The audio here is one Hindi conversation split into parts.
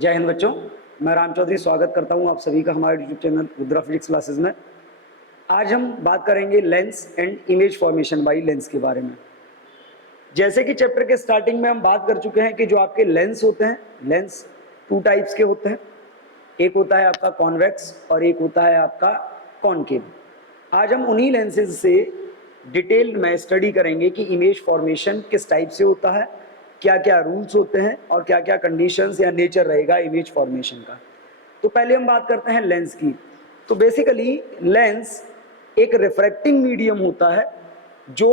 जय हिंद बच्चों, मैं राम चौधरी स्वागत करता हूं आप सभी का हमारे YouTube channel Rudra physics classes में। आज हम बात करेंगे lens and image formation by lens के बारे में। जैसे कि चैप्टर के स्टार्टिंग में हम बात कर चुके हैं कि जो आपके लेंस होते हैं, लेंस टू टाइप्स के होते हैं। एक होता है आपका कॉन्वेक्स और एक होता है आपका कॉनकेव। आज हम उन्हीं लेंसेज से डिटेल्ड में स्टडी करेंगे कि इमेज फॉर्मेशन किस टाइप से होता है, क्या क्या रूल्स होते हैं और क्या क्या कंडीशंस या नेचर रहेगा इमेज फॉर्मेशन का। तो पहले हम बात करते हैं लेंस की। तो बेसिकली लेंस एक रिफ्रैक्टिंग मीडियम होता है जो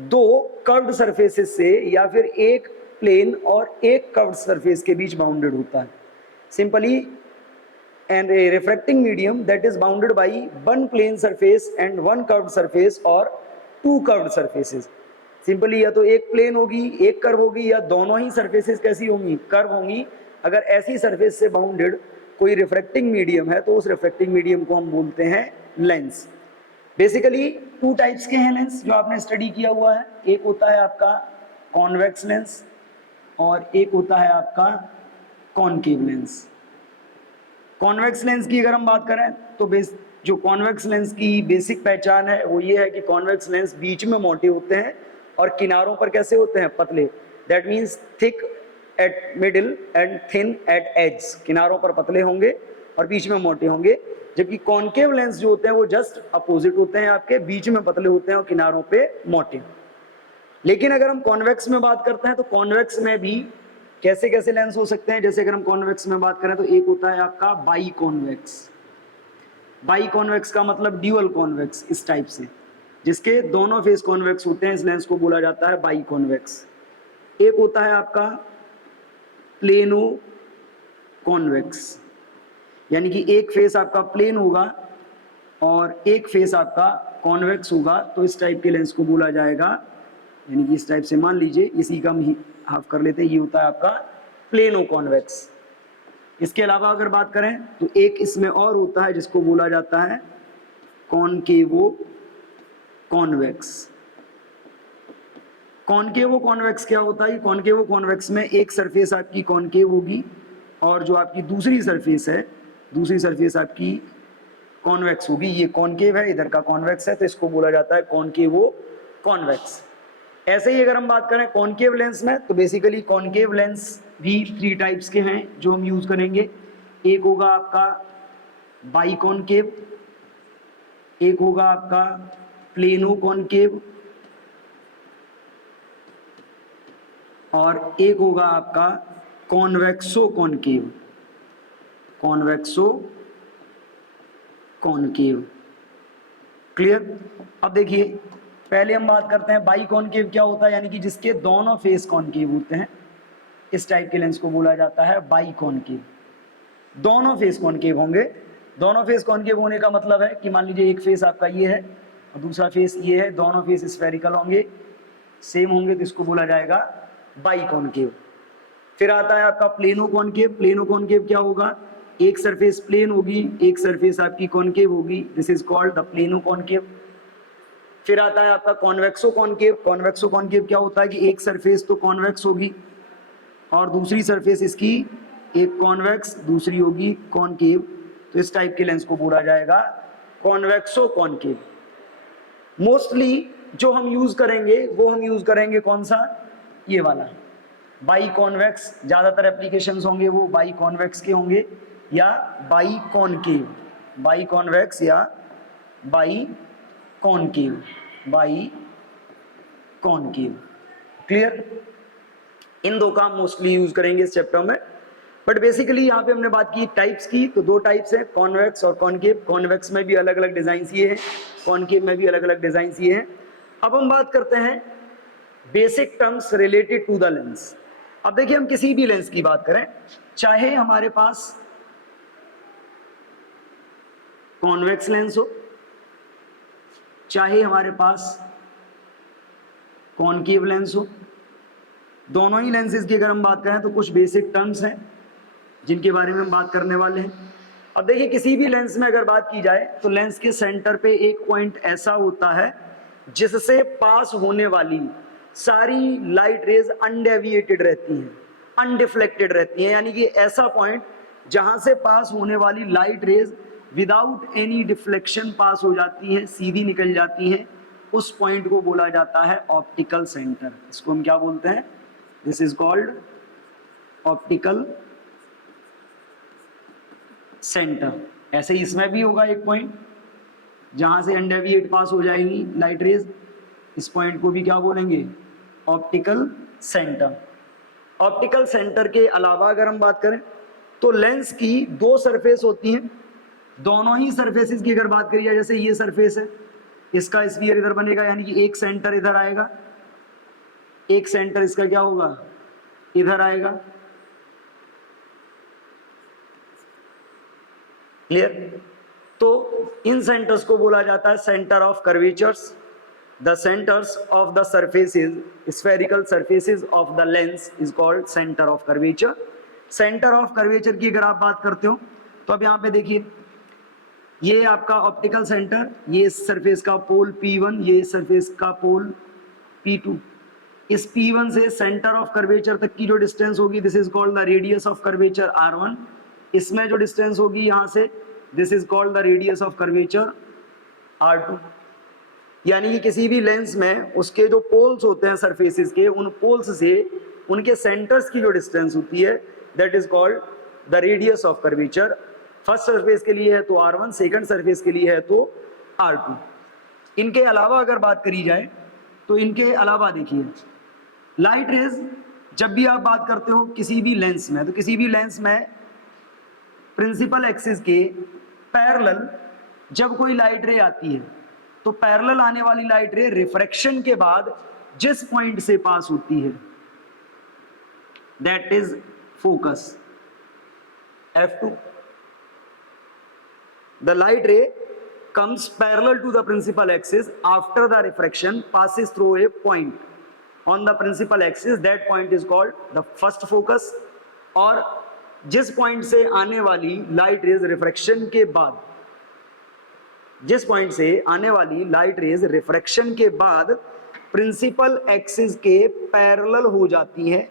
दो कर्व्ड सरफेसेस से या फिर एक प्लेन और एक कर्व्ड सरफेस के बीच बाउंडेड होता है। Simply and a refracting medium that is bounded by one plane surface and one curved surface or two curved surfaces. Simply या तो एक प्लेन होगी, एक कर्व होगी, या दोनों ही सरफेसेस कैसी होंगी, कर्व होंगी। अगर ऐसी सरफेस से बाउंडेड कोई रिफ्रैक्टिंग मीडियम है तो उस रिफ्रैक्टिंग मीडियम को हम बोलते हैं लेंस। बेसिकली टू टाइप्स के हैं लेंस जो आपने स्टडी किया हुआ है। एक होता है आपका कॉन्वेक्स लेंस और एक होता है आपका कॉनकेव लेंस। कॉन्वेक्स लेंस की अगर हम बात करें तो जो कॉन्वेक्स लेंस की बेसिक पहचान है वो ये है कि कॉन्वेक्स लेंस बीच में मोटे होते हैं और किनारों पर कैसे होते हैं, पतले। That means thick at middle and thin at edge. किनारों पर पतले होंगे और बीच में मोटे होंगे। जबकि कॉनकेव लेंस जो होते हैं वो जस्ट अपोजिट होते हैं, आपके बीच में पतले होते हैं और किनारों पे मोटे। लेकिन अगर हम कॉन्वेक्स में बात करते हैं तो कॉन्वेक्स में भी कैसे कैसे लेंस हो सकते हैं। जैसे अगर हम कॉन्वेक्स में बात करें तो एक होता है आपका बाई कॉन्वेक्स। बाई कॉन्वेक्स का मतलब ड्यूअल कॉन्वेक्स, इस टाइप से जिसके दोनों फेस कॉन्वेक्स होते हैं, इस लेंस को बोला जाता है बाई कॉन्वेक्स। एक होता है आपका प्लेनो कॉन्वेक्स, यानी कि एक फेस आपका प्लेन होगा और एक फेस आपका कॉन्वेक्स होगा, तो इस टाइप के लेंस को बोला जाएगा। यानी कि इस टाइप से मान लीजिए, इसी का हम हाफ कर लेते हैं, ये होता है आपका प्लेनो कॉन्वेक्स। इसके अलावा अगर बात करें तो एक इसमें और होता है जिसको बोला जाता है कॉनकेवो कॉन्वेक्स। कॉनकेवो कॉन्वेक्स क्या होता है? कॉनकेवो कॉन्वेक्स में एक सरफेस आपकी कॉनकेव होगी और जो आपकी दूसरी सरफेस है, दूसरी सरफेस आपकी कॉन्वेक्स होगी। ये कॉनकेव है, इधर का कॉन्वेक्स है, तो इसको बोला जाता है कॉनकेवो कॉन्वेक्स। ऐसे ही अगर हम बात करें कॉनकेव लेंस में तो बेसिकली कॉनकेव लेंस भी थ्री टाइप्स के हैं जो हम यूज करेंगे। एक होगा आपका बाई कॉनकेव, एक होगा आपका प्लेनो कॉनकेव और एक होगा आपका कॉन्वेक्सो कॉनकेव। कॉन्वेक्सो concave, clear? अब देखिए, पहले हम बात करते हैं बाई कॉनकेव क्या होता है, यानी कि जिसके दोनों फेस कॉनकेव होते हैं। इस टाइप के लेंस को बोला जाता है बाई कॉनकेव। दोनों फेस कॉनकेव होंगे। दोनों फेस कॉनकेव होने का मतलब है कि मान लीजिए एक फेस आपका ये है और दूसरा फेस ये है, दोनों फेस स्फेरिकल होंगे, सेम होंगे, तो इसको बोला जाएगा बाई कॉनकेव। फिर आता है आपका प्लेनो कॉनकेव। प्लेनो कॉनकेव क्या होगा? एक सरफेस प्लेन होगी, एक सरफेस आपकी कॉनकेव होगी, this is called the plano concave. फिर आता है आपका कॉन्वेक्सो कॉनकेव। कॉन्वेक्सो कॉनकेव क्या होता है कि एक सरफेस तो कॉन्वेक्स होगी और दूसरी सरफेस इसकी एक कॉन्वेक्स, दूसरी होगी कॉनकेव, तो इस टाइप के लेंस को बोला जाएगा कॉन्वेक्सो कॉनकेव। मोस्टली जो हम यूज करेंगे वो हम यूज करेंगे कौन सा? ये वाला बाई कॉन्वेक्स। ज्यादातर एप्लीकेशंस होंगे वो बाई कॉन्वेक्स के होंगे या बाई कॉनकेव, बाई कॉन्वेक्स या biconcave, biconcave, clear? इन दो का मोस्टली यूज करेंगे इस चैप्टर में। बट बेसिकली यहाँ पे हमने बात की टाइप्स की, तो दो टाइप्स है, कॉन्वेक्स और कॉनकेव। कॉन्वेक्स में भी अलग अलग डिजाइन ये है, कॉनकेव में भी अलग अलग डिजाइन ये है। अब हम बात करते हैं basic terms related to the lens. अब देखिए, हम किसी भी लेंस की बात करें, चाहे हमारे पास कॉन्वेक्स लेंस हो, चाहे हमारे पास कॉनकेव लेंस हो, दोनों ही लेंसेज की अगर हम बात करें तो कुछ बेसिक टर्म्स हैं जिनके बारे में हम बात करने वाले हैं। अब देखिए, किसी भी लेंस में अगर बात की जाए तो लेंस के सेंटर पे एक पॉइंट ऐसा होता है जिससे पास होने वाली सारी लाइट रेज अनडेविएटेड रहती हैं। अनडिफ्लेक्टेड रहती हैं, यानी कि ऐसा पॉइंट जहां से पास होने वाली light rays without any deflection pass हो जाती हैं, सीधी निकल जाती हैं, उस पॉइंट को बोला जाता है ऑप्टिकल सेंटर। इसको हम क्या बोलते हैं? This is called optical centre. ऐसे ही इसमें भी होगा एक पॉइंट जहां से अनडेविएट पास हो जाएंगी लाइट रेज, इस पॉइंट को भी क्या बोलेंगे? Optical centre. ऑप्टिकल सेंटर के अलावा अगर हम बात करें तो लेंस की दो सरफेस होती हैं। दोनों ही सरफेसेस की अगर बात करी जाए, जैसे ये सरफेस है, इसका स्फीयर इधर बनेगा, यानी कि एक सेंटर इधर आएगा, एक सेंटर इसका क्या होगा? इधर आएगा। क्लियर? तो इन सेंटर्स को बोला जाता है centre of curvatures. The centers of the surfaces, spherical surfaces of the lens is called center of curvature. Center of curvature की अगर आप बात करते हो तो अब यहाँ पे देखिए, ये आपका ऑप्टिकल सेंटर, ये इस सरफेस का पोल P1, ये इस सरफेस का पोल P2। इस P1 से सेंटर ऑफ कर्वेचर तक की जो डिस्टेंस होगी, this is called the radius of curvature R1। इसमें जो डिस्टेंस होगी यहाँ से, this is called the radius of curvature R2। यानी कि किसी भी लेंस में उसके जो पोल्स होते हैं सरफेसेस के, उन पोल्स से उनके सेंटर्स की जो डिस्टेंस होती है, that is called the radius of curvature. First surface के लिए है तो R1, सेकंड सरफेस के लिए है तो R2। इनके अलावा अगर बात करी जाए तो इनके अलावा देखिए, लाइट रेज जब भी आप बात करते हो किसी भी लेंस में, तो किसी भी लेंस में प्रिंसिपल एक्सिस के पैरेलल जब कोई लाइट रे आती है, तो पैरेलल आने वाली लाइट रे रिफ्रैक्शन के बाद जिस पॉइंट से पास होती है, that is focus, F2। The light रे comes parallel to the principal axis after the refraction passes through a point on the principal axis, that point is called the first focus। और जिस पॉइंट से आने वाली लाइट रेज रिफ्रैक्शन के बाद, जिस पॉइंट से आने वाली लाइट रेज रिफ्रैक्शन के बाद प्रिंसिपल एक्सिस के पैरेलल हो जाती हैं,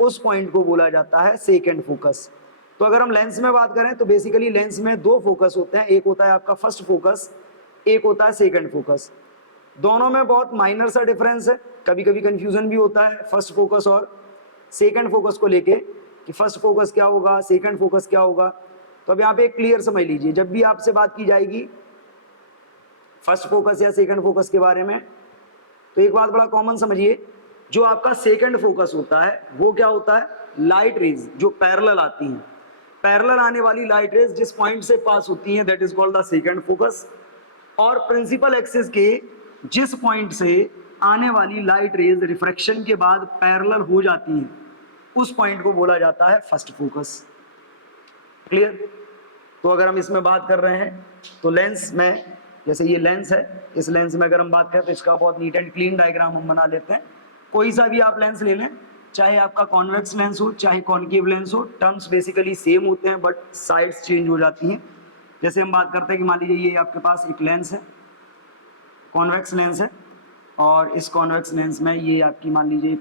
उस पॉइंट को बोला जाता है सेकंड फोकस। तो अगर हम लेंस में बात करें तो बेसिकली लेंस में दो फोकस होते हैं, एक होता है आपका फर्स्ट फोकस, एक होता है सेकंड फोकस। दोनों में बहुत माइनर सा डिफरेंस है, कभी कभी कंफ्यूजन भी होता है फर्स्ट फोकस और सेकंड फोकस को लेके कि फर्स्ट फोकस क्या होगा, सेकंड फोकस क्या होगा। तो अब यहाँ पे एक क्लियर समझ लीजिए, जब भी आपसे बात की जाएगी फर्स्ट फोकस या सेकंड फोकस के बारे में, तो एक बात बड़ा कॉमन समझिए, जो आपका सेकंड फोकस होता है वो क्या होता है? लाइट रेज जो पैरेलल आती हैं, पैरेलल आने वाली लाइट रेज जिस पॉइंट से पास होती हैं, that is called the second focus. और प्रिंसिपल एक्सिस के जिस पॉइंट से आने वाली लाइट रेज रिफ्रैक्शन के बाद पैरेलल हो जाती हैं, उस पॉइंट को बोला जाता है फर्स्ट फोकस। क्लियर? तो अगर हम इसमें बात कर रहे हैं तो लेंस में, जैसे ये लेंस है, इस लेंस में अगर हम बात करें तो इसका बहुत नीट एंड क्लीन डायग्राम हम बना लेते हैं। कोई सा भी आप लेंस ले लें, चाहे आपका कॉन्वेक्स लेंस हो चाहे कॉनकेव लेंस हो, टर्म्स बेसिकली सेम होते हैं बट साइड्स चेंज हो जाती हैं। जैसे हम बात करते हैं कि मान लीजिए ये आपके पास एक लेंस है, कॉन्वेक्स लेंस है, और इस कॉन्वेक्स लेंस में ये आपकी मान लीजिए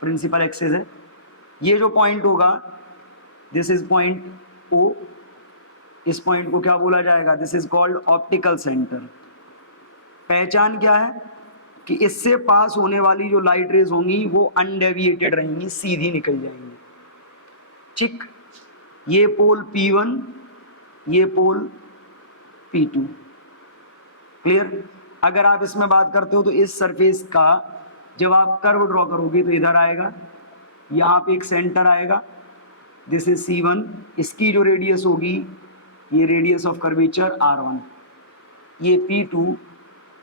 प्रिंसिपल एक्सिस है। ये जो पॉइंट होगा, दिस इज पॉइंट O, इस पॉइंट को क्या बोला जाएगा? This is called optical centre. पहचान क्या है कि इससे पास होने वाली जो लाइट रेज होंगी वो अनडेविएटेड रहेंगी, सीधी निकल जाएंगी। ठीक, ये पोल P1, ये पोल P2। क्लियर? अगर आप इसमें बात करते हो तो इस सरफेस का जब आप कर्व ड्रॉ करोगे तो इधर आएगा, यहाँ पे एक सेंटर आएगा, दिस इज C1। इसकी जो रेडियस होगी, ये रेडियस ऑफ कर्वेचर R1। ये P2,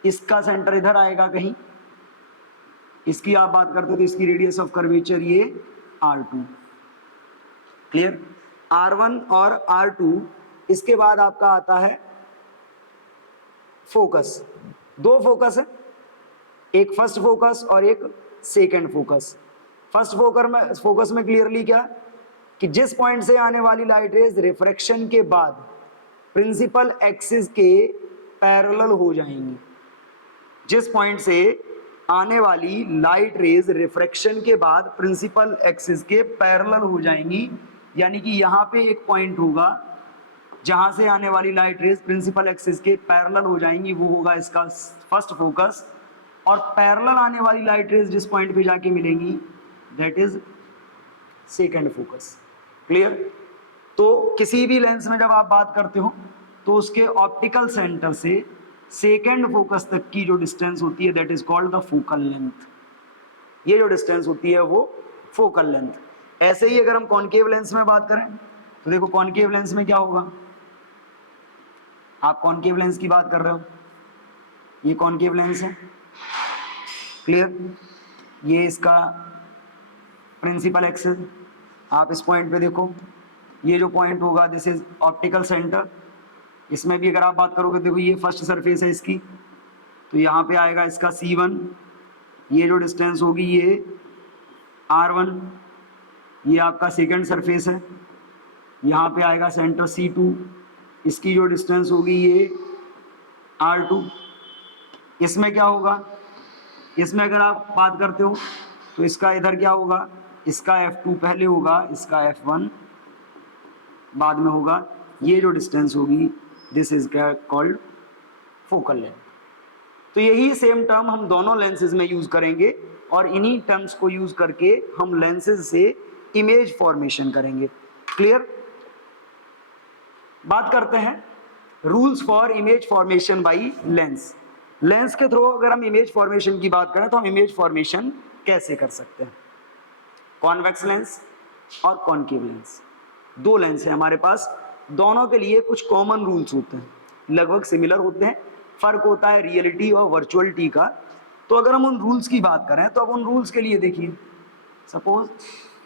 इसका सेंटर इधर आएगा कहीं, इसकी आप बात करते हो तो इसकी रेडियस ऑफ कर्वेचर ये R2। क्लियर? R1 और R2, इसके बाद आपका आता है फोकस। दो फोकस है, एक फर्स्ट फोकस और एक सेकंड फोकस। फर्स्ट फोकस में क्लियरली क्या कि जिस पॉइंट से आने वाली लाइट रेज रिफ्रैक्शन के बाद प्रिंसिपल एक्सिस के पैरेलल हो जाएंगी, जिस पॉइंट से आने वाली लाइट रेज रिफ्रैक्शन के बाद प्रिंसिपल एक्सिस के पैरेलल हो जाएंगी, यानी कि यहाँ पे एक पॉइंट होगा जहां से आने वाली लाइट रेज प्रिंसिपल एक्सिस के पैरेलल हो जाएंगी, वो होगा इसका फर्स्ट फोकस। और पैरेलल आने वाली लाइट रेज जिस पॉइंट पे जाके मिलेंगी that is second focus. Clear? तो किसी भी लेंस में जब आप बात करते हो तो उसके ऑप्टिकल सेंटर से सेकेंड फोकस तक की जो डिस्टेंस होती है that is called the focal length. ये जो डिस्टेंस होती है वो फोकल लेंथ। ऐसे ही अगर हम कॉनकेव लेंस में बात करें तो देखो कॉनकेव लेंस में क्या होगा, आप कॉनकेव लेंस की बात कर रहे हो, ये कॉनकेव लेंस है। क्लियर? ये इसका प्रिंसिपल एक्सिस, आप इस पॉइंट पे देखो, ये जो पॉइंट होगा दिस इज ऑप्टिकल सेंटर। इसमें भी अगर आप बात करोगे देखो ये फर्स्ट सरफेस है इसकी, तो यहाँ पे आएगा इसका C1, ये जो डिस्टेंस होगी ये R1, ये आपका सेकंड सरफेस है, यहाँ पे आएगा सेंटर C2, इसकी जो डिस्टेंस होगी ये R2। इसमें क्या होगा, इसमें अगर आप बात करते हो तो इसका इधर क्या होगा, इसका F2 पहले होगा, इसका F1 बाद में होगा। ये जो डिस्टेंस होगी this is called focal length. तो यही सेम टर्म हम दोनों लेंसेज में यूज करेंगे और इन्हीं टर्म्स को यूज करके हम लेंसेज से इमेज फॉर्मेशन करेंगे। क्लियर? बात करते हैं rules for image formation by lens. Lens के थ्रू अगर हम इमेज फॉर्मेशन की बात करें तो हम इमेज फॉर्मेशन कैसे कर सकते हैं। कॉन्वेक्स लेंस और कॉनकेव लेंस, दो लेंस है हमारे पास, दोनों के लिए कुछ कॉमन रूल्स होते हैं, लगभग सिमिलर होते हैं, फर्क होता है रियलिटी और वर्चुअलिटी का। तो अगर हम उन रूल्स की बात करें तो अब उन रूल्स के लिए देखिए, सपोज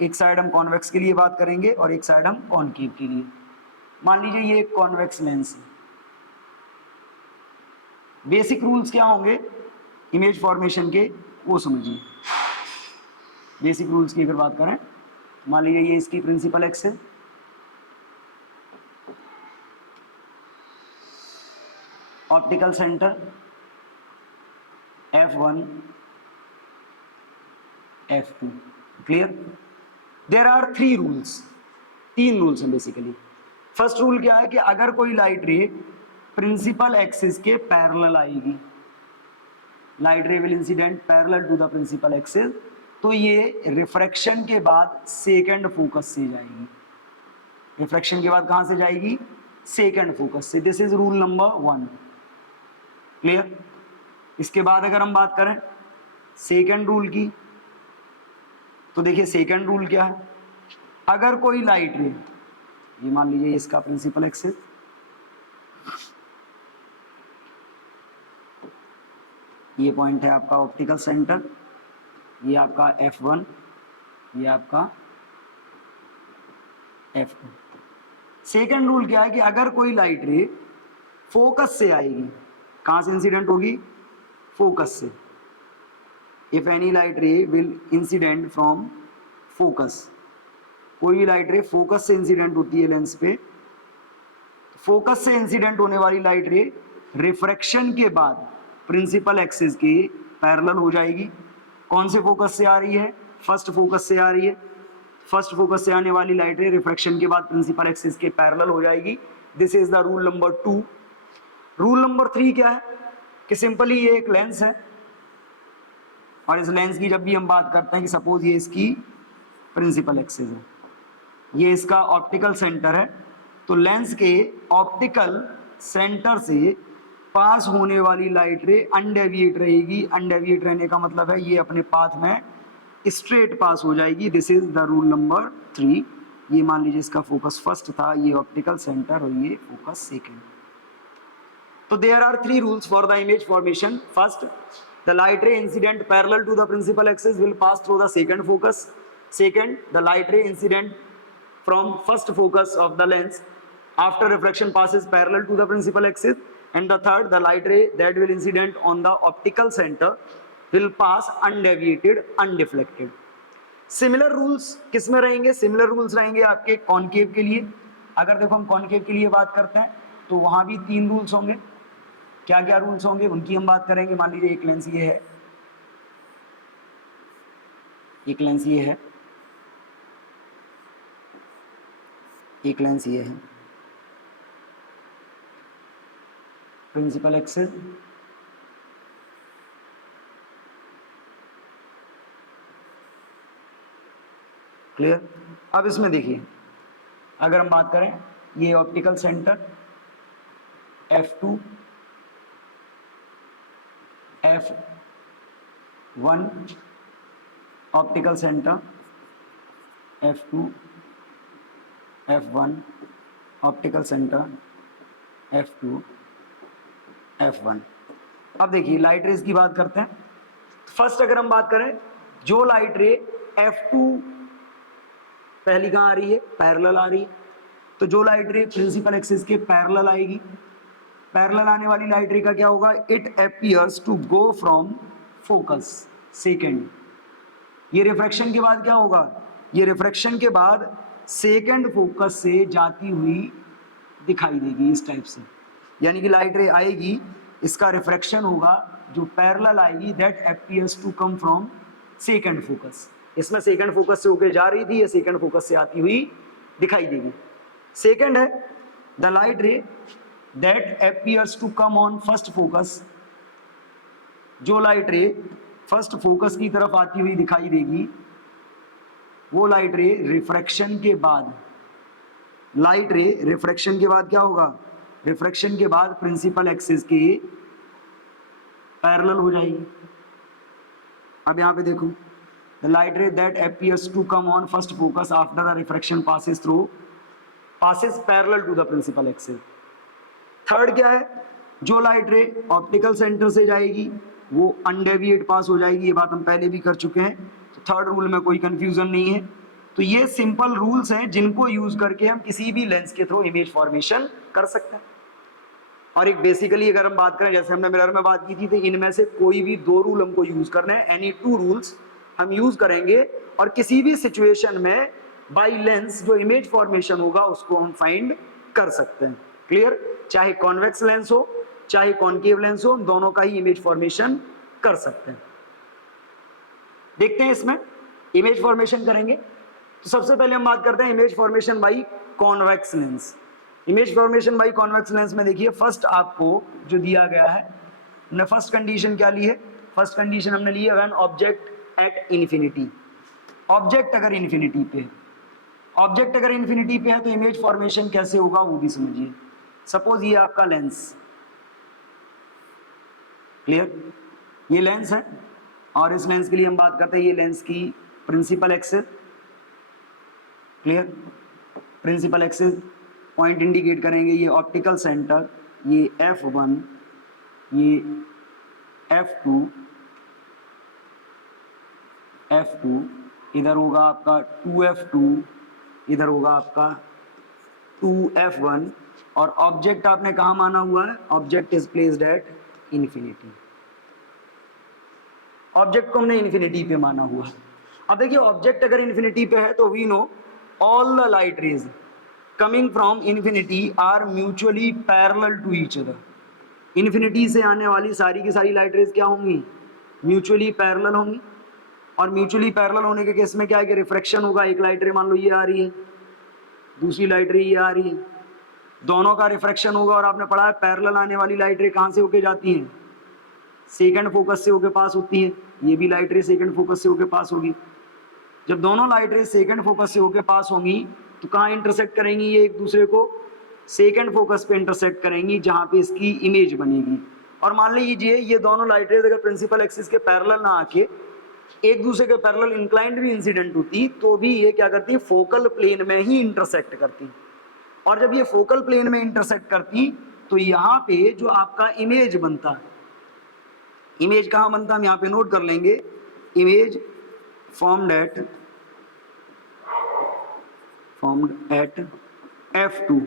एक साइड हम कॉन्वेक्स के लिए बात करेंगे और एक साइड हम कॉनकेव के लिए। मान लीजिए ये एक कॉन्वेक्स लेंस है। बेसिक रूल्स क्या होंगे इमेज फॉर्मेशन के वो समझिए। बेसिक रूल्स की अगर बात करें, मान लीजिए ये इसकी principal axis, optical centre F1 F2। Clear? There are 3 rules, 3 rules हैं बेसिकली। फर्स्ट रूल क्या है कि अगर कोई लाइट रे प्रिंसिपल एक्सिस के पैरेलल आएगी, light ray will incident parallel to the principal axis, तो ये रिफ्रैक्शन के बाद सेकंड फोकस से जाएगी। रिफ्रैक्शन के बाद कहां से जाएगी? सेकंड फोकस से। This is rule number 1। Clear? इसके बाद अगर हम बात करें सेकंड रूल की, तो देखिए सेकंड रूल क्या है, अगर कोई लाइट रे, ये मान लीजिए इसका प्रिंसिपल एक्सिस, ये पॉइंट है आपका ऑप्टिकल सेंटर, ये आपका F1, ये आपका F2। सेकंड रूल क्या है कि अगर कोई लाइट रे फोकस से आएगी, कहां से इंसिडेंट होगी? फोकस से। If any light ray will incident from focus, कोई भी लाइट रे फोकस से इंसिडेंट होती है लेंस पे, फोकस से इंसिडेंट होने वाली लाइट रे रिफ्रैक्शन के बाद प्रिंसिपल एक्सिस की पैरेलल हो जाएगी। कौन से फोकस से आ रही है? फर्स्ट फोकस से आ रही है। फर्स्ट फोकस से आने वाली लाइट रे रिफ्रैक्शन के बाद प्रिंसिपल एक्सिस के पैरेलल हो जाएगी। This is the rule number 2। Rule number 3 क्या है कि सिंपली ये एक लेंस है और इस लेंस की जब भी हम बात करते हैं कि सपोज ये इसकी प्रिंसिपल एक्सिस है, ये इसका ऑप्टिकल सेंटर है, तो लेंस के ऑप्टिकल सेंटर से पास होने वाली लाइट रे अनडेविएट रहेगी। अनडेविएट रहने का मतलब है ये अपने पाथ में स्ट्रेट पास हो जाएगी। This is the rule number 3। ये मान लीजिए इसका फोकस फर्स्ट था, ये ऑप्टिकल सेंटर और ये फोकस सेकंड। तो there are 3 rules for the image formation. First, the light ray incident parallel to the principal axis will pass through the second focus. Second, the light ray incident from first focus of the lens after refraction passes parallel to the principal axis. And the third, the light ray that will incident on the optical center will pass undeviated, undeflected. Similar rules किस में रहेंगे? सिमिलर रूल्स रहेंगे आपके कॉनकेव के लिए। अगर देखो हम कॉनकेव के लिए बात करते हैं तो वहां भी 3 रूल्स होंगे। क्या क्या रूल्स होंगे उनकी हम बात करेंगे। मान लीजिए एक लेंस ये है, एक लेंस ये है, एक लेंस ये है, प्रिंसिपल एक्सिस, क्लियर। अब इसमें देखिए, अगर हम बात करें, ये optical centre F2 F1, optical centre F2 F1, optical centre F2 F1। अब देखिए लाइट रेज की बात करते हैं। फर्स्ट अगर हम बात करें, जो लाइट रे F2 पहली कहाँ आ रही है, पैरेलल आ रही है, तो जो लाइट रे प्रिंसिपल एक्सिस के पैरेलल आएगी, पैरेलल आने वाली लाइट रे का क्या होगा, it appears to go from focus second. ये रिफ्रैक्शन के बाद क्या होगा, ये रिफ्रैक्शन के बाद सेकेंड फोकस से जाती हुई दिखाई देगी इस टाइप से, यानी कि लाइट रे आएगी, इसका रिफ्रैक्शन होगा, जो पैरेलल आएगी that appears to come from second focus. इसमें सेकेंड फोकस से होकर जा रही थी, ये सेकेंड फोकस से आती हुई दिखाई देगी। सेकेंड है the light ray that appears to come on first focus, जो लाइट रे फर्स्ट फोकस की तरफ आती हुई दिखाई देगी, वो लाइट रे रिफ्रैक्शन के बाद, लाइट रे रिफ्रैक्शन के बाद क्या होगा, रिफ्रैक्शन के बाद प्रिंसिपल एक्सिस के पैरेलल हो जाएगी। अब यहां पे देखो, the light ray that appears to come on first focus after the refraction passes parallel to the principal axis. Third क्या है, जो लाइट रे ऑप्टिकल सेंटर से जाएगी वो अनडेविएट पास हो जाएगी, ये बात हम पहले भी कर चुके हैं, तो थर्ड रूल में कोई कंफ्यूजन नहीं है। तो ये सिंपल रूल्स हैं जिनको यूज करके हम किसी भी लेंस के थ्रू इमेज फॉर्मेशन कर सकते हैं। और एक बेसिकली अगर हम बात करें, जैसे हमने मिरर में बात की थी, तो इनमें से कोई भी दो रूल हमको यूज करने हैं, एनी टू रूल्स हम यूज करेंगे, और किसी भी सिचुएशन में बाय लेंस जो इमेज फॉर्मेशन होगा उसको हम फाइंड कर सकते हैं। क्लियर, चाहे कॉन्वेक्स लेंस हो चाहे कॉनकेव लेंस हो, हम दोनों का ही इमेज फॉर्मेशन कर सकते हैं। देखते हैं इसमें इमेज फॉर्मेशन करेंगे, तो सबसे पहले हम बात करते हैं image formation by convex lens. Image formation by convex lens में देखिए, फर्स्ट आपको जो दिया गया है, हमने फर्स्ट कंडीशन क्या ली है, फर्स्ट कंडीशन हमने ली है when object at infinity. Object अगर इन्फिनिटी पे है, ऑब्जेक्ट अगर इन्फिनिटी पे है तो इमेज फॉर्मेशन कैसे होगा वो भी समझिए। सपोज ये आपका लेंस, क्लियर, ये लेंस है, और इस लेंस के लिए हम बात करते हैं, ये लेंस की principal axis, clear, principal axis point indicate करेंगे, ये ऑप्टिकल सेंटर, ये F1, ये F2, इधर होगा आपका 2F2, इधर होगा आपका 2F1, और ऑब्जेक्ट आपने कहाँ माना हुआ है, object is placed at infinity. Object को हमने इन्फिनिटी पे माना हुआ है। अब देखिए, ऑब्जेक्ट अगर इन्फिनिटी पे है तो we know all the light rays coming from infinity are mutually parallel to each other. Infinity से आने वाली सारी की सारी लाइट रेज क्या होंगी, म्यूचुअली पैरेलल होंगी, और म्यूचुअली पैरेलल होने के केस में क्या है कि रिफ्रैक्शन होगा। एक लाइट रे मान लो ये आ रही है, दूसरी लाइट रे ये आ रही है, दोनों का रिफ्रैक्शन होगा, और आपने पढ़ा है पैरेलल आने वाली लाइट रे कहाँ से होके जाती हैं, सेकंड फोकस से होके पास होती है। ये भी लाइट रे सेकंड फोकस से होके पास होगी। जब दोनों लाइट रे सेकंड फोकस से होके पास होंगी तो कहाँ इंटरसेक्ट करेंगी, ये एक दूसरे को सेकंड फोकस पे इंटरसेक्ट करेंगी, जहां पे इसकी इमेज बनेगी। और मान लीजिए ये दोनों लाइट रेज अगर प्रिंसिपल एक्सिस के पैरेलल ना आके एक दूसरे के पैरेलल इंक्लाइंड भी इंसिडेंट होती, तो भी ये क्या करती है, फोकल प्लेन में ही इंटरसेक्ट करती। और जब ये फोकल प्लेन में इंटरसेक्ट करती तो यहाँ पे जो आपका इमेज बनता है, इमेज कहाँ बनता है हम यहाँ पे नोट कर लेंगे, image formed at F2,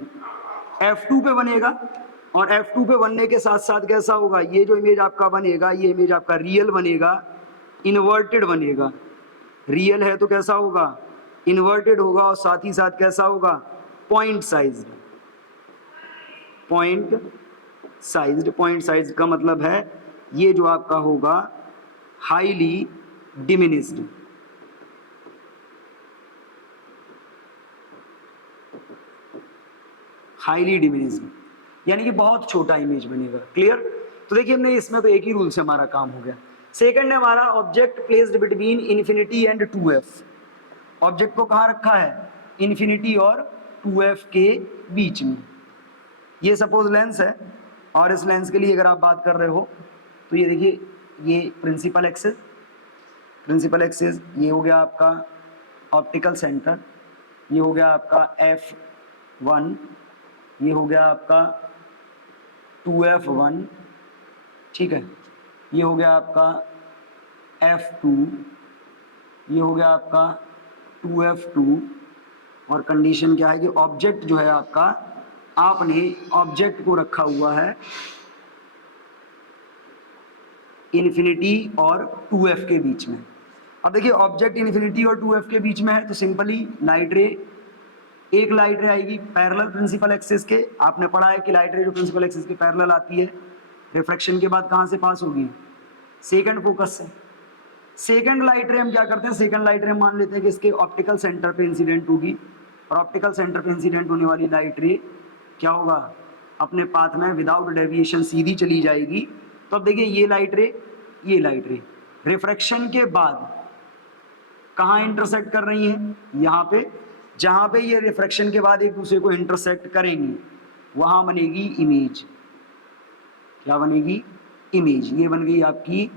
F2 पे बनेगा, और F2 पे बनने के साथ साथ कैसा होगा, ये जो इमेज आपका बनेगा, ये इमेज आपका रियल बनेगा, इन्वर्टेड बनेगा। रियल है तो कैसा होगा, इन्वर्टेड होगा, और साथ ही साथ कैसा होगा, पॉइंट साइज्ड। पॉइंट साइज्ड का मतलब है ये जो आपका होगा हाईली डिमिनिश्ड, हाईली डिमिनिज्ड, यानी कि बहुत छोटा इमेज बनेगा। क्लियर? तो देखिए हमने इसमें तो एक ही रूल से हमारा काम हो गया। सेकंड है हमारा object placed between infinity and 2f। Object को कहाँ रखा है? इन्फिनिटी और 2f के बीच में। ये सपोज लेंस है और इस लेंस के लिए अगर आप बात कर रहे हो तो ये देखिए, ये प्रिंसिपल एक्सिस, प्रिंसिपल एक्सिस ये हो गया आपका ऑप्टिकल सेंटर, ये हो गया आपका f1, ये हो गया आपका 2f1, ठीक है, ये हो गया आपका f2, ये हो गया आपका 2f2। और कंडीशन क्या है कि ऑब्जेक्ट जो है आपका, आपने ऑब्जेक्ट को रखा हुआ है इन्फिनिटी और 2f के बीच में। अब देखिए ऑब्जेक्ट इन्फिनिटी और 2f के बीच में है तो सिंपली लाइट रे, एक लाइट रे आएगी पैरेलल प्रिंसिपल एक्सिस के। आपने पढ़ा है कि लाइट रे जो प्रिंसिपल एक्सिस के पैरेलल आती है, रिफ्रैक्शन के बाद कहाँ से पास होगी? सेकंड फोकस से। सेकंड लाइट रे हम क्या करते हैं, सेकंड लाइट रे हम मान लेते हैं कि इसके ऑप्टिकल सेंटर पे इंसिडेंट होगी, और ऑप्टिकल सेंटर पे इंसिडेंट होने वाली लाइट रे क्या होगा? अपने पाथ में विदाउट डेविएशन सीधी चली जाएगी। तो अब देखिए ये लाइट रे रिफ्रैक्शन के बाद कहाँ इंटरसेक्ट कर रही है? यहाँ पे। जहाँ पे ये रिफ्रैक्शन के बाद एक दूसरे को इंटरसेक्ट करेंगी वहाँ बनेगी इमेज। क्या बनेगी? इमेज। ये बन गई आपकी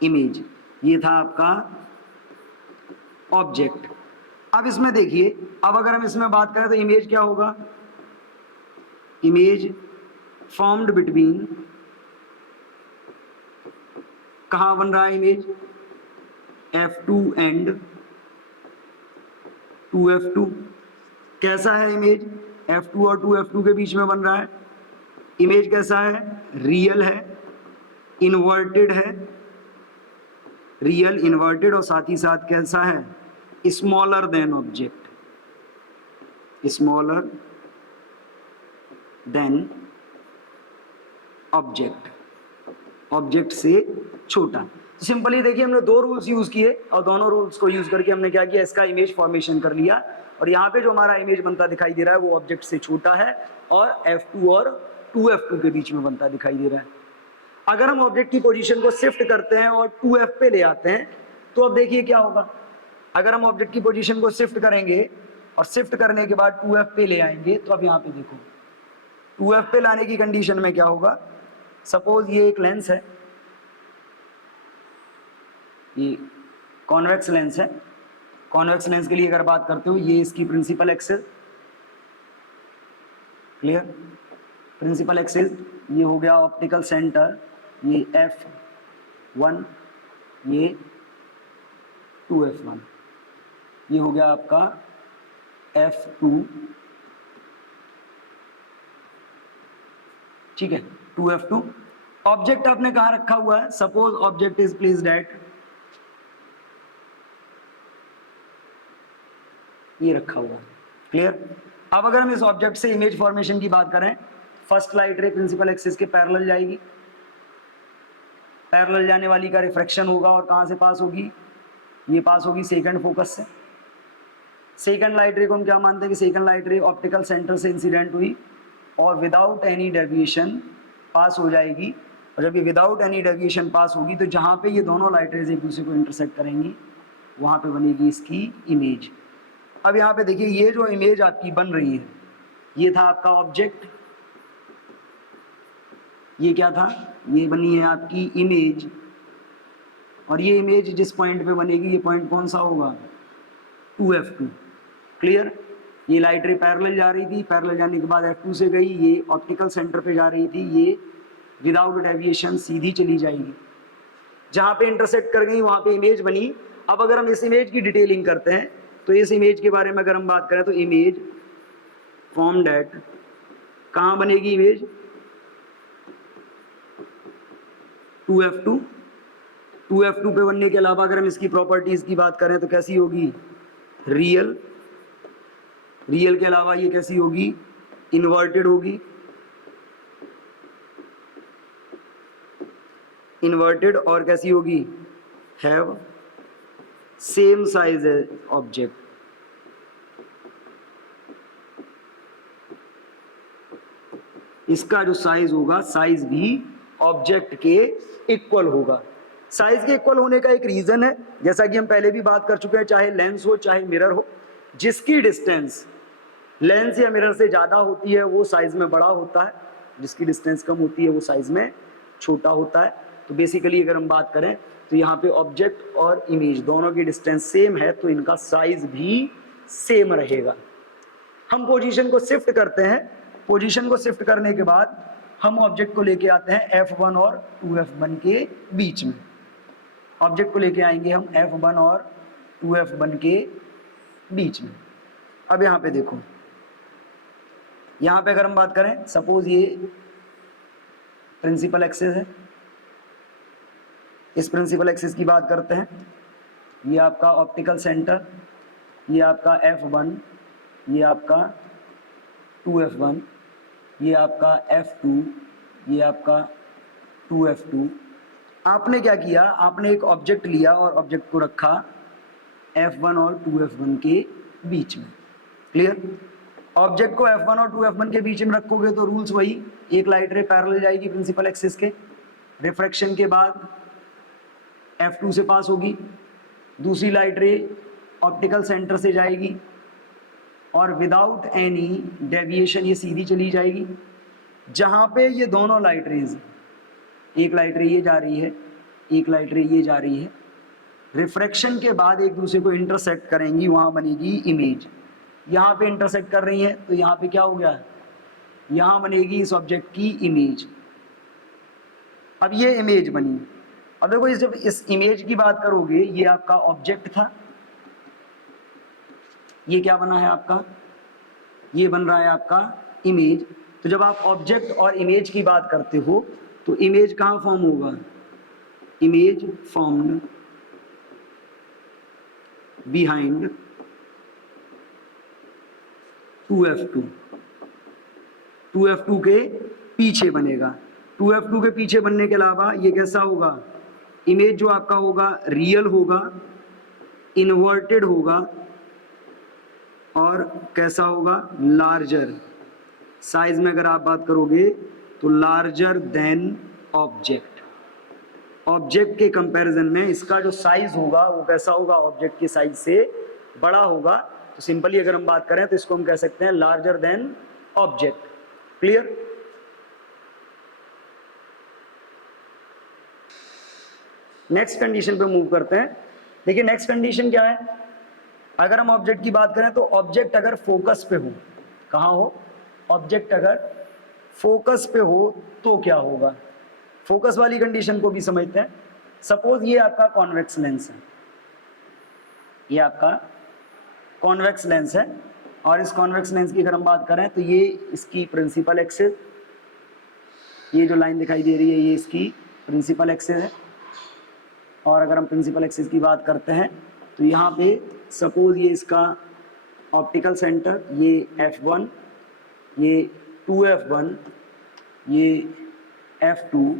इमेज। ये था आपका ऑब्जेक्ट। अब इसमें देखिए, अब अगर हम इसमें बात करें तो इमेज क्या होगा? इमेज फॉर्म्ड बिटवीन, कहाँ बन रहा है इमेज? f2 and 2f2। कैसा है इमेज? f2 और 2f2 के बीच में बन रहा है। इमेज कैसा है? रियल है, इन्वर्टेड है, रियल इन्वर्टेड, और साथ ही साथ कैसा है? Smaller than object, smaller than object, object से छोटा। तो सिंपली देखिए हमने दो रूल्स यूज किए और दोनों रूल्स को यूज करके हमने क्या किया? इसका इमेज फॉर्मेशन कर लिया। और यहाँ पे जो हमारा इमेज बनता दिखाई दे रहा है वो ऑब्जेक्ट से छोटा है और f2 और 2f2 के बीच में बनता दिखाई दे रहा है। अगर हम ऑब्जेक्ट की पोजीशन को शिफ्ट करते हैं और 2f पे ले आते हैं तो अब देखिए क्या होगा। अगर हम ऑब्जेक्ट की पोजीशन को शिफ्ट करेंगे और शिफ्ट करने के बाद 2f पे ले आएंगे तो अब यहाँ पे देखो 2f पे लाने की कंडीशन में क्या होगा? सपोज ये एक लेंस है, ये कॉन्वेक्स लेंस है। कॉन्वेक्स लेंस के लिए अगर बात करते हो, ये इसकी principal axis, clear? Principal axis ये हो गया ऑप्टिकल सेंटर, ये f1, ये 2f1, ये हो गया आपका f2, ठीक है, 2f2। ऑब्जेक्ट आपने कहाँ रखा हुआ है? Suppose object is placed at, ये रखा हुआ है। क्लियर? अब अगर हम इस ऑब्जेक्ट से इमेज फॉर्मेशन की बात करें, first light ray principal axis के पैरेलल जाएगी, पैरेलल जाने वाली का रिफ्रैक्शन होगा और कहाँ से पास होगी? ये पास होगी सेकंड फोकस से। सेकंड लाइट रे को हम क्या मानते हैं कि second light ray optical centre से इंसिडेंट हुई और विदाउट एनी डेविएशन पास हो जाएगी। और जब ये विदाउट एनी डेविएशन पास होगी तो जहाँ पे ये दोनों लाइट रेज एक दूसरे को इंटरसेक्ट करेंगी वहाँ पे बनेगी इसकी इमेज। अब यहाँ पे देखिए ये जो इमेज आपकी बन रही है, ये था आपका ऑब्जेक्ट, ये क्या था? ये बनी है आपकी इमेज। और ये इमेज जिस पॉइंट पे बनेगी, ये पॉइंट कौन सा होगा? 2f2। क्लियर? ये लाइट रे पैरेलल जा रही थी, पैरेलल जाने के बाद f2 से गई, ये ऑप्टिकल सेंटर पे जा रही थी, ये विदाउट डेविएशन सीधी चली जाएगी। जहाँ पे इंटरसेक्ट कर गई वहाँ पे इमेज बनी। अब अगर हम इस इमेज की डिटेलिंग करते हैं तो इस इमेज के बारे में अगर हम बात करें तो इमेज फॉर्म्ड एट, कहाँ बनेगी इमेज? 2f2। 2f2 पे बनने के अलावा अगर हम इसकी प्रॉपर्टीज की बात करें तो कैसी होगी? रियल। रियल के अलावा ये कैसी होगी? इन्वर्टेड होगी। इन्वर्टेड और कैसी होगी? हैव सेम साइज है ऑब्जेक्ट। इसका जो साइज होगा साइज भी ऑब्जेक्ट के इक्वल होगा। साइज के इक्वल होने का एक रीजन है, जैसा कि हम पहले भी बात कर चुके हैं, चाहे लेंस हो चाहे मिरर हो, जिसकी डिस्टेंस लेंस या मिरर से ज्यादा होती है वो साइज में बड़ा होता है, जिसकी डिस्टेंस कम होती है वो साइज में छोटा होता है। तो बेसिकली अगर हम बात करें तो यहाँ पे ऑब्जेक्ट और इमेज दोनों की डिस्टेंस सेम है तो इनका साइज भी सेम रहेगा। हम पोजीशन को शिफ्ट करते हैं, पोजीशन को शिफ्ट करने के बाद हम ऑब्जेक्ट को लेके आते हैं F1 और 2F1 के बीच में। ऑब्जेक्ट को लेके आएंगे हम F1 और 2F1 के बीच में। अब यहाँ पे देखो, यहाँ पे अगर हम बात करें, सपोज ये प्रिंसिपल एक्सिस है, इस प्रिंसिपल एक्सिस की बात करते हैं, ये आपका ऑप्टिकल सेंटर, ये आपका F1, ये आपका 2F1, ये आपका F2, ये आपका 2F2। आपने क्या किया, आपने एक ऑब्जेक्ट लिया और ऑब्जेक्ट को रखा F1 और 2F1 के बीच में। क्लियर? ऑब्जेक्ट को F1 और 2F1 के बीच में रखोगे तो रूल्स वही, एक लाइट रे पैरेलल जाएगी प्रिंसिपल एक्सिस के, रिफ्रैक्शन के बाद F2 से पास होगी, दूसरी लाइट रे ऑप्टिकल सेंटर से जाएगी और विदाउट एनी डेविएशन ये सीधी चली जाएगी। जहाँ पे ये दोनों लाइट रेज, एक लाइट रे ये जा रही है, एक लाइट रे ये जा रही है, रिफ्रैक्शन के बाद एक दूसरे को इंटरसेक्ट करेंगी, वहाँ बनेगी इमेज। यहाँ पे इंटरसेक्ट कर रही है तो यहाँ पे क्या हो गया, यहाँ बनेगी इस ऑब्जेक्ट की इमेज। अब ये इमेज बनी। अब देखो जब इस इमेज की बात करोगे, ये आपका ऑब्जेक्ट था, ये क्या बना है आपका, ये बन रहा है आपका इमेज। तो जब आप ऑब्जेक्ट और इमेज की बात करते हो तो इमेज कहाँ फॉर्म होगा, image formed behind 2F2, 2F2 के पीछे बनेगा। 2F2 के पीछे बनने के अलावा ये कैसा होगा, इमेज जो आपका होगा रियल होगा, इन्वर्टेड होगा और कैसा होगा, लार्जर। साइज में अगर आप बात करोगे तो लार्जर देन ऑब्जेक्ट। ऑब्जेक्ट के कंपैरिजन में इसका जो साइज होगा वो कैसा होगा, ऑब्जेक्ट के साइज से बड़ा होगा। तो सिंपली अगर हम बात करें तो इसको हम कह सकते हैं larger than object. Clear? Next condition पे मूव करते हैं। देखिए नेक्स्ट कंडीशन क्या है, अगर हम ऑब्जेक्ट की बात करें तो ऑब्जेक्ट अगर फोकस पे हो, कहाँ हो, ऑब्जेक्ट अगर फोकस पे हो तो क्या होगा। फोकस वाली कंडीशन को भी समझते हैं। सपोज ये आपका कॉन्वेक्स लेंस है, ये आपका कॉन्वेक्स लेंस है और इस कॉन्वेक्स लेंस की अगर हम बात करें तो ये इसकी प्रिंसिपल एक्सिस, ये जो लाइन दिखाई दे रही है ये इसकी प्रिंसिपल एक्सिस है। और अगर हम प्रिंसिपल एक्सिस की बात करते हैं तो यहाँ पे सपोज ये इसका ऑप्टिकल सेंटर, ये F1, ये 2F1, ये F2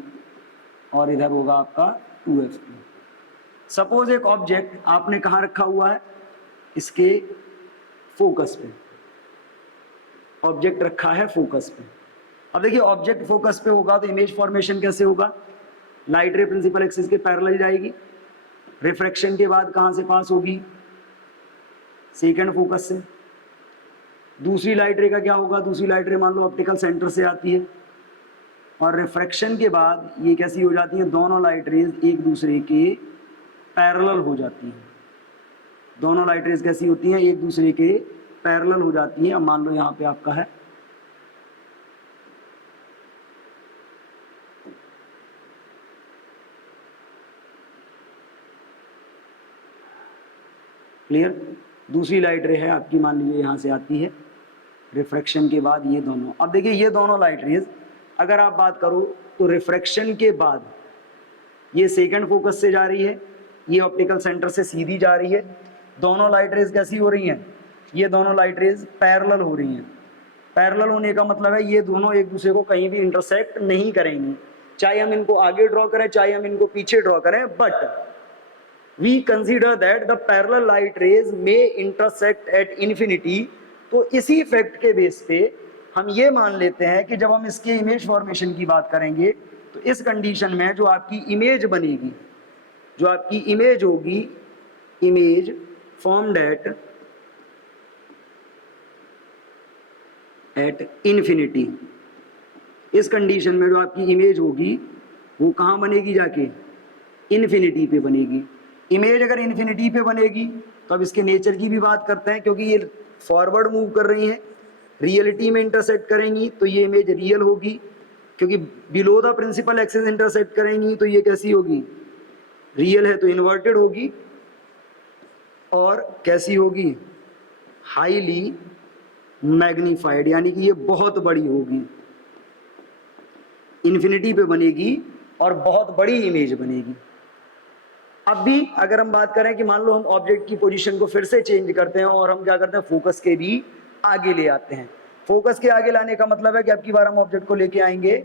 और इधर होगा आपका 2F2। सपोज एक ऑब्जेक्ट आपने कहाँ रखा हुआ है, इसके फोकस पे, ऑब्जेक्ट रखा है फोकस पे। अब देखिए ऑब्जेक्ट फोकस पे होगा तो इमेज फॉर्मेशन कैसे होगा, लाइट रे प्रिंसिपल एक्सिस के पैरेलल जाएगी, रिफ्रैक्शन के बाद कहाँ से पास होगी, सेकंड फोकस से। दूसरी लाइट रे का क्या होगा, दूसरी लाइट रे मान लो ऑप्टिकल सेंटर से आती है और रिफ्रैक्शन के बाद ये कैसी हो जाती है, दोनों लाइट रेज एक दूसरे के पैरेलल हो जाती हैं। दोनों लाइट रेज कैसी होती हैं, एक दूसरे के पैरेलल हो जाती हैं। अब मान लो यहाँ पे आपका है क्लियर, दूसरी लाइट रे है आपकी, मान लीजिए यहाँ से आती है, रिफ्रैक्शन के बाद ये दोनों। अब देखिए ये दोनों लाइट रेज अगर आप बात करो तो रिफ्रैक्शन के बाद ये सेकंड फोकस से जा रही है, ये ऑप्टिकल सेंटर से सीधी जा रही है। दोनों लाइट रेज कैसी हो रही हैं, ये दोनों लाइट रेज पैरेलल हो रही हैं। पैरेलल होने का मतलब है ये दोनों एक दूसरे को कहीं भी इंटरसेक्ट नहीं करेंगी, चाहे हम इनको आगे ड्रॉ करें चाहे हम इनको पीछे ड्रॉ करें, but we consider that the parallel light rays may intersect at infinity। तो इसी फैक्ट के बेस पे हम ये मान लेते हैं कि जब हम इसके इमेज फॉर्मेशन की बात करेंगे तो इस कंडीशन में जो आपकी इमेज बनेगी, जो आपकी इमेज होगी, इमेज फॉर्म्ड एट इन्फिनिटी, इस कंडीशन में जो आपकी इमेज होगी वो कहाँ बनेगी, जाके इन्फिनिटी पे बनेगी। इमेज अगर इन्फिनिटी पे बनेगी तो अब इसके नेचर की भी बात करते हैं, क्योंकि ये फॉरवर्ड मूव कर रही हैं, रियलिटी में इंटरसेक्ट करेंगी तो ये इमेज रियल होगी, क्योंकि below the principal axis intersect करेंगी तो ये कैसी होगी, रियल है तो इन्वर्टेड होगी, और कैसी होगी, हाईली मैग्नीफाइड, यानी कि ये बहुत बड़ी होगी, इन्फिनिटी पे बनेगी और बहुत बड़ी इमेज बनेगी। अब भी अगर हम बात करें कि मान लो हम ऑब्जेक्ट की पोजीशन को फिर से चेंज करते हैं और हम क्या करते हैं, फोकस के भी आगे ले आते हैं। फोकस के आगे लाने का मतलब है कि अब की बार हम ऑब्जेक्ट को लेके आएंगे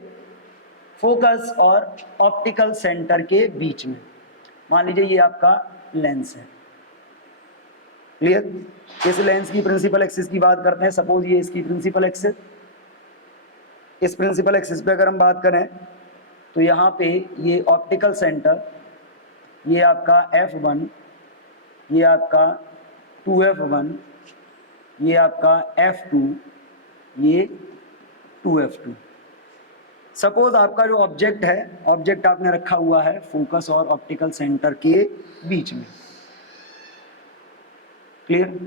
फोकस और ऑप्टिकल सेंटर के बीच में। मान लीजिए ये आपका लेंस है, क्लियर। इस लेंस की प्रिंसिपल एक्सिस की बात करते हैं, सपोज ये इसकी प्रिंसिपल एक्सिस, इस प्रिंसिपल एक्सिस पे अगर हम बात करें तो यहाँ पे ये ऑप्टिकल सेंटर, ये आपका F1, ये आपका 2F1, ये आपका F2, ये 2F2। सपोज आपका जो ऑब्जेक्ट है, ऑब्जेक्ट आपने रखा हुआ है फोकस और ऑप्टिकल सेंटर के बीच में, क्लियर,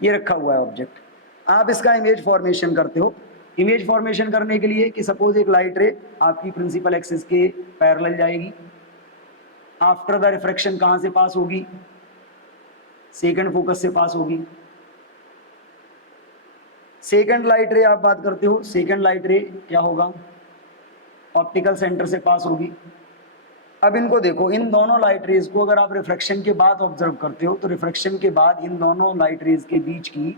ये रखा हुआ है ऑब्जेक्ट। आप इसका इमेज फॉर्मेशन करते हो। इमेज फॉर्मेशन करने के लिए कि सपोज एक लाइट रे आपकी प्रिंसिपल एक्सिस के पैरेलल जाएगी, आफ्टर द रिफ्रैक्शन कहां से पास होगी, सेकंड फोकस से पास होगी। सेकंड लाइट रे आप बात करते हो, सेकंड लाइट रे क्या होगा, ऑप्टिकल सेंटर से पास होगी। अब इनको देखो, इन दोनों लाइट रेज को अगर आप रिफ्रैक्शन के बाद ऑब्जर्व करते हो तो रिफ्रैक्शन के बाद इन दोनों लाइट रेज के बीच की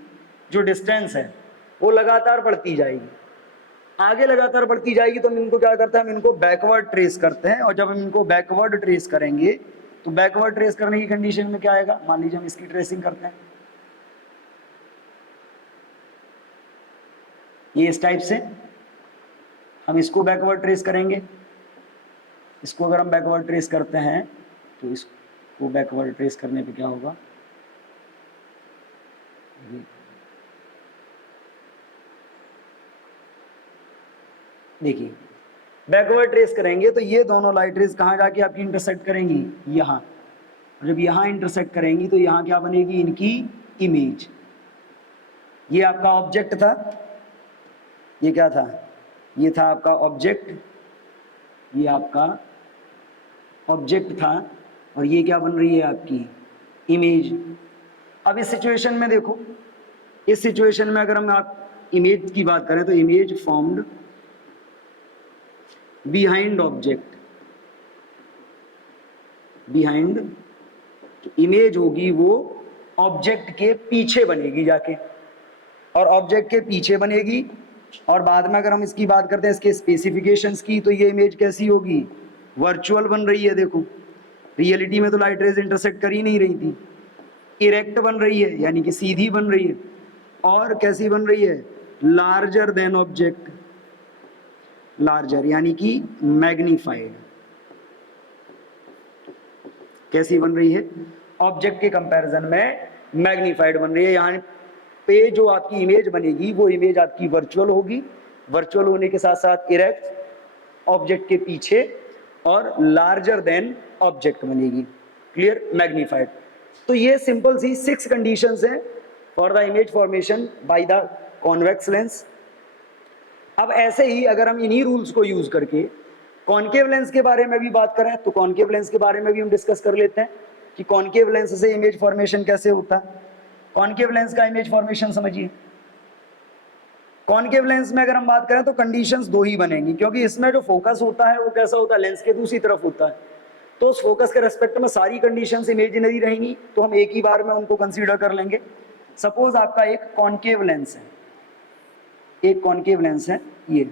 जो डिस्टेंस है वो लगातार बढ़ती जाएगी, आगे लगातार बढ़ती जाएगी। तो हम इनको क्या करते हैं, हम इनको बैकवर्ड ट्रेस करते हैं, और जब हम इनको बैकवर्ड ट्रेस करेंगे तो बैकवर्ड ट्रेस करने की कंडीशन में क्या आएगा, मान लीजिए हम इसकी ट्रेसिंग करते हैं, ये इस टाइप से हम इसको बैकवर्ड ट्रेस करेंगे। इसको अगर हम बैकवर्ड ट्रेस करते हैं तो इसको बैकवर्ड ट्रेस करने पे क्या होगा, देखिए बैकवर्ड ट्रेस करेंगे तो ये दोनों लाइट रेज कहाँ जाके आपकी इंटरसेक्ट करेंगी, यहाँ। जब यहाँ इंटरसेक्ट करेंगी तो यहाँ क्या बनेगी, इनकी इमेज। ये आपका ऑब्जेक्ट था, ये क्या था, ये था आपका ऑब्जेक्ट, ये आपका ऑब्जेक्ट था, और ये क्या बन रही है, आपकी इमेज। अब इस सिचुएशन में देखो, इस सिचुएशन में अगर हम आप इमेज की बात करें तो image formed behind object, behind, image होगी वो ऑब्जेक्ट के पीछे बनेगी जाके, और ऑब्जेक्ट के पीछे बनेगी। और बाद में अगर हम इसकी बात करते हैं इसके स्पेसिफिकेशंस की, तो ये इमेज कैसी होगी, वर्चुअल बन रही है। देखो रियलिटी में तो लाइट रेज इंटरसेक्ट कर ही नहीं रही थी, इरेक्ट बन रही है, यानी कि सीधी बन रही है, और कैसी बन रही है, लार्जर देन ऑब्जेक्ट, लार्जर यानी कि मैग्नीफाइड। कैसी बन रही है, ऑब्जेक्ट के कंपैरिजन में मैग्नीफाइड बन रही है। यहाँ पे जो आपकी इमेज बनेगी वो इमेज आपकी वर्चुअल होगी, वर्चुअल होने के साथ साथ इरेक्ट, ऑब्जेक्ट के पीछे, और लार्जर देन ऑब्जेक्ट बनेगी, क्लियर, मैग्नीफाइड। तो ये सिंपल सी 6 कंडीशंस हैं for the image formation by the convex lens. अब ऐसे ही अगर हम इन्हीं रूल्स को यूज करके कॉनकेव लेंस के बारे में भी बात करें तो कॉनकेव लेंस के बारे में भी हम डिस्कस कर लेते हैं कि कॉनकेव लेंस से इमेज फॉर्मेशन कैसे होता है। कॉनकेव लेंस का इमेज फॉर्मेशन समझिए। कॉनकेव लेंस में अगर हम बात करें तो कंडीशंस 2 ही बनेंगी, क्योंकि इसमें जो फोकस होता है वो कैसा होता है, लेंस के दूसरी तरफ होता है। तो उस फोकस के रेस्पेक्ट में सारी कंडीशंस इमेजिनरी रहेंगी, तो हम एक ही बार में उनको कंसीडर कर लेंगे। सपोज आपका एक कॉनकेव लेंस है, एक कॉनकेव लेंस है ये।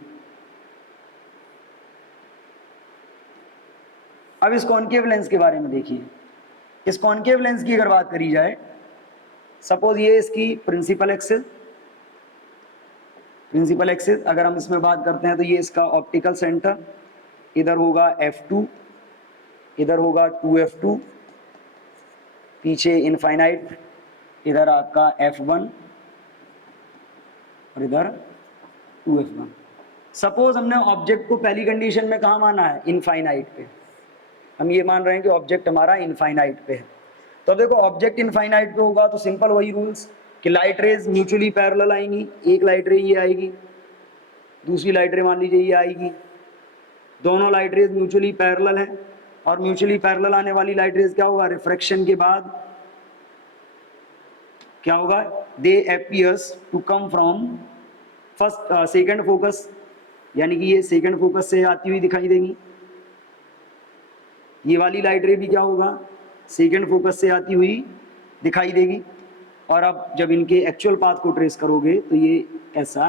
अब इस कॉनकेव लेंस के बारे में देखिए, इस कॉनकेव लेंस की अगर बात करी जाए, सपोज ये इसकी प्रिंसिपल एक्सिस, प्रिंसिपल एक्सिस अगर हम इसमें बात करते हैं तो ये इसका ऑप्टिकल सेंटर, इधर होगा F2, इधर होगा 2F2, पीछे इनफाइनाइट, इधर आपका F1 और इधर 2F1। सपोज हमने ऑब्जेक्ट को पहली कंडीशन में कहाँ माना है, इनफाइनाइट पे। हम ये मान रहे हैं कि ऑब्जेक्ट हमारा इनफाइनाइट पे है। तो देखो ऑब्जेक्ट इनफाइनाइट पे होगा तो सिंपल वही रूल्स कि लाइट रेज म्यूचुअली पैरेलल आएंगी। एक लाइट रे ये आएगी, दूसरी लाइट रे मान लीजिए ये आएगी, दोनों लाइट रेज म्यूचुअली पैरेलल हैं। और म्यूचुअली पैरेलल आने वाली लाइट रेज क्या होगा, रिफ्रैक्शन के बाद क्या होगा, they appears to come from first second focus, यानी कि ये सेकंड फोकस से आती हुई दिखाई देगी। ये वाली लाइट रे भी क्या होगा, सेकंड फोकस से आती हुई दिखाई देगी। और अब जब इनके एक्चुअल पाथ को ट्रेस करोगे तो ये ऐसा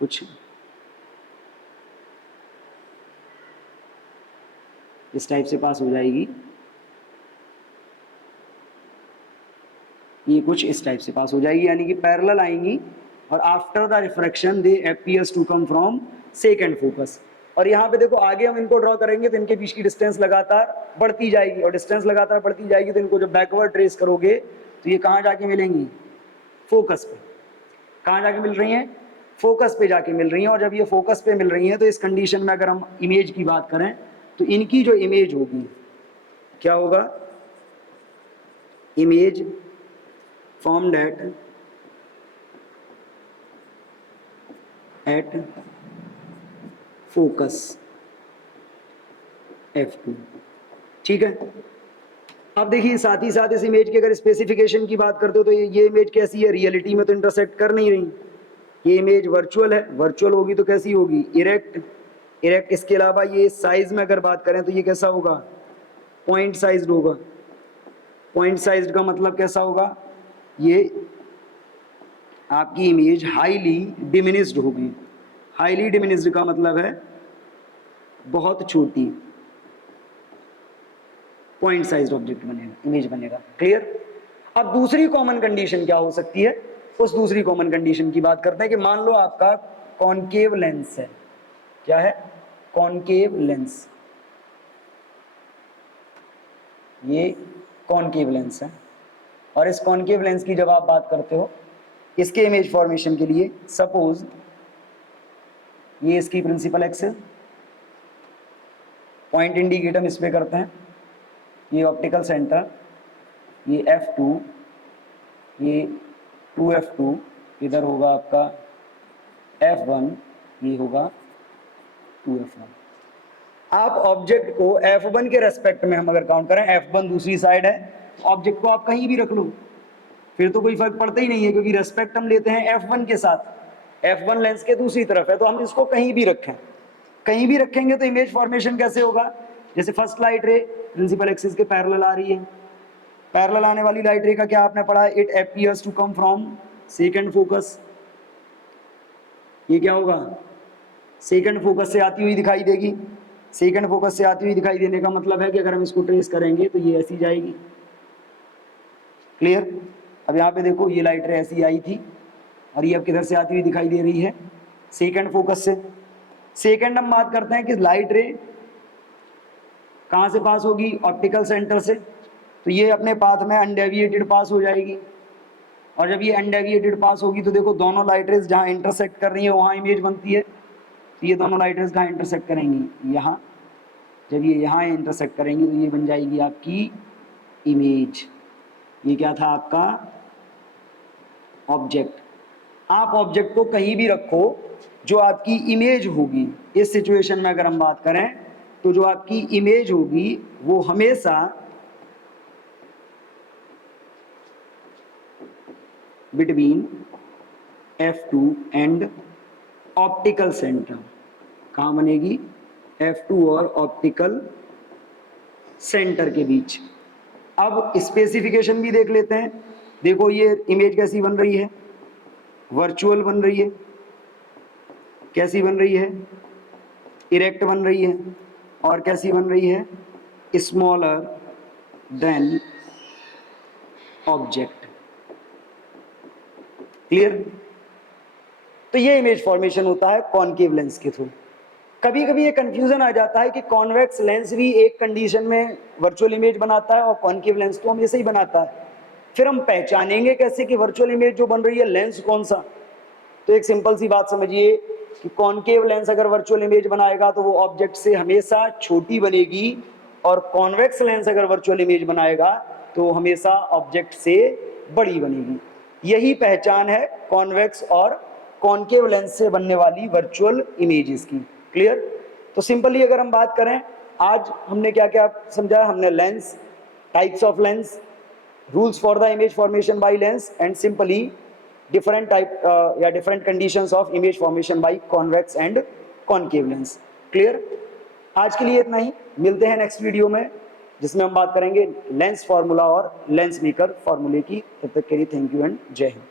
कुछ इस टाइप से पास हो जाएगी, ये कुछ इस टाइप से पास हो जाएगी, यानी कि पैरेलल आएंगी। और after the refraction they appears to come from second focus. और यहाँ पे देखो आगे हम इनको ड्रॉ करेंगे तो इनके बीच की डिस्टेंस लगातार बढ़ती जाएगी, और डिस्टेंस लगातार बढ़ती जाएगी तो इनको जब बैकवर्ड ट्रेस करोगे तो ये कहाँ जाके मिलेंगी, फोकस पे। कहाँ जाके मिल रही हैं, फोकस पे जाके मिल रही हैं। और जब ये फोकस पे मिल रही हैं तो इस कंडीशन में अगर हम इमेज की बात करें तो इनकी जो इमेज होगी क्या होगा, image formed at focus F2। ठीक है। अब देखिए साथ ही साथ इस इमेज की अगर स्पेसिफिकेशन की बात करते हो तो ये इमेज कैसी है, रियलिटी में तो इंटरसेक्ट कर नहीं रही। ये इमेज वर्चुअल है, वर्चुअल होगी तो कैसी होगी, इरेक्ट। इरेक्ट इसके अलावा ये साइज में अगर बात करें तो ये कैसा होगा, पॉइंट साइज्ड होगा। पॉइंट साइज्ड का मतलब कैसा होगा, ये आपकी इमेज हाईली डिमिनिश्ड होगी। हाईली डिमिनिश्ड का मतलब है बहुत छोटी, पॉइंट साइज्ड ऑब्जेक्ट बनेगा, इमेज बनेगा। क्लियर। अब दूसरी कॉमन कंडीशन क्या हो सकती है, उस दूसरी कॉमन कंडीशन की बात करते हैं कि मान लो आपका कॉनकेव लेंस है। क्या है, कॉनकेव लेंस। ये कॉनकेव लेंस है, और इस कॉनकेव लेंस की जब आप बात करते हो इसके इमेज फॉर्मेशन के लिए, सपोज ये इसकी प्रिंसिपल एक्सिस, पॉइंट इंडिकेट हम इस पे करते हैं, ये ऑप्टिकल सेंटर, ये F2, ये 2F2, इधर होगा आपका F1, ये होगा 2F1। आप ऑब्जेक्ट को F1 के रेस्पेक्ट में हम अगर काउंट करें, F1 दूसरी साइड है, ऑब्जेक्ट को आप कहीं भी रख लो फिर तो कोई फर्क पड़ता ही नहीं है, क्योंकि रेस्पेक्ट हम लेते हैं F1 के साथ। F1 लेंस के दूसरी तरफ है तो हम इसको कहीं भी रखें, कहीं भी रखेंगे तो इमेज फॉर्मेशन कैसे होगा, जैसे first light ray principal axis के पैरेलल आ रही है। पैरेलल आने वाली लाइट रे का क्या आपने पढ़ा, it appears to come from second focus. ये क्या होगा, सेकंड फोकस से आती हुई दिखाई देगी। सेकंड फोकस से आती हुई दिखाई देने का मतलब है कि अगर हम इसको ट्रेस करेंगे तो ये ऐसी जाएगी। क्लियर। अब यहाँ पे देखो ये लाइट रे ऐसी आई थी और ये अब किधर से आती हुई दिखाई दे रही है, सेकंड फोकस से। सेकंड हम बात करते हैं कि लाइट रे कहाँ से पास होगी, ऑप्टिकल सेंटर से। तो ये अपने पाथ में अनडेविएटेड पास हो जाएगी, और जब ये अनडेविएटेड पास होगी तो देखो दोनों लाइट रेज जहाँ इंटरसेक्ट कर रही है वहाँ इमेज बनती है। तो ये दोनों लाइट रेज कहाँ इंटरसेक्ट करेंगी, यहाँ। जब ये यहाँ इंटरसेक्ट करेंगी तो ये बन जाएगी आपकी इमेज। ये क्या था आपका, ऑब्जेक्ट। आप ऑब्जेक्ट को कहीं भी रखो, जो आपकी इमेज होगी, इस सिचुएशन में अगर हम बात करें तो जो आपकी इमेज होगी वो हमेशा between F2 and optical centre. कहाँ बनेगी, F2 और ऑप्टिकल सेंटर के बीच। अब स्पेसिफिकेशन भी देख लेते हैं। देखो ये इमेज कैसी बन रही है, वर्चुअल बन रही है। कैसी बन रही है, इरेक्ट बन रही है। और कैसी बन रही है, स्मॉलर देन ऑब्जेक्ट। क्लियर। तो ये इमेज फॉर्मेशन होता है कॉनकेव लेंस के थ्रू। कभी कभी ये कंफ्यूजन आ जाता है कि कॉन्वेक्स लेंस भी एक कंडीशन में वर्चुअल इमेज बनाता है और कॉनकेव लेंस तो हमेशा ही बनाता है। फिर हम पहचानेंगे कैसे कि वर्चुअल इमेज जो बन रही है लेंस कौन सा? तो एक सिंपल सी बात समझिए कि कॉनकेव लेंस अगर वर्चुअल इमेज बनाएगा तो वो ऑब्जेक्ट से हमेशा छोटी बनेगी, और कॉन्वेक्स लेंस अगर वर्चुअल इमेज बनाएगा तो हमेशा ऑब्जेक्ट से बड़ी बनेगी। यही पहचान है कॉन्वेक्स और कॉनकेव लेंस से बनने वाली वर्चुअल इमेजेस की। क्लियर? तो सिंपली अगर हम बात करें, आज हमने क्या क्या समझा? हमने lens, types of lens, rules for the image formation by lens, and simply different type या different conditions of image formation by convex and concave lens. Clear? आज के लिए इतना ही, मिलते हैं नेक्स्ट वीडियो में जिसमें हम बात करेंगे लेंस फार्मूला और लेंस मेकर फार्मूले की। तब तक के लिए थैंक यू एंड जय हिंद।